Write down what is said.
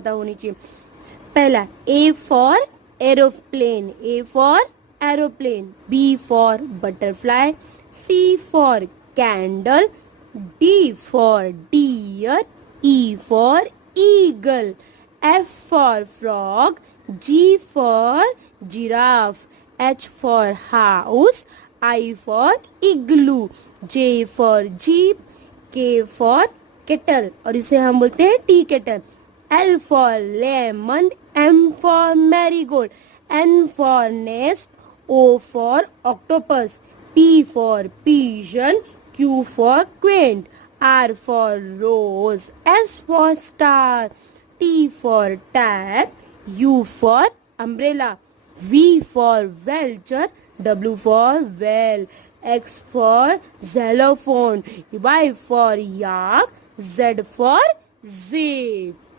पता होनी चाहिए। पहला A for aeroplane, A for aeroplane, B for butterfly, C for candle, D for deer, E for eagle, F for frog, G for giraffe, H for house, I for igloo, J for jeep, K for kettle और इसे हम बोलते हैं tea kettle, L for lemon, M for marigold, N for nest, O for octopus, P for pigeon, Q for queen, R for rose, S for star, T for tap, you for umbrella, V for vulture, W for whale, X for xylophone, Y for yak, Z for zebra.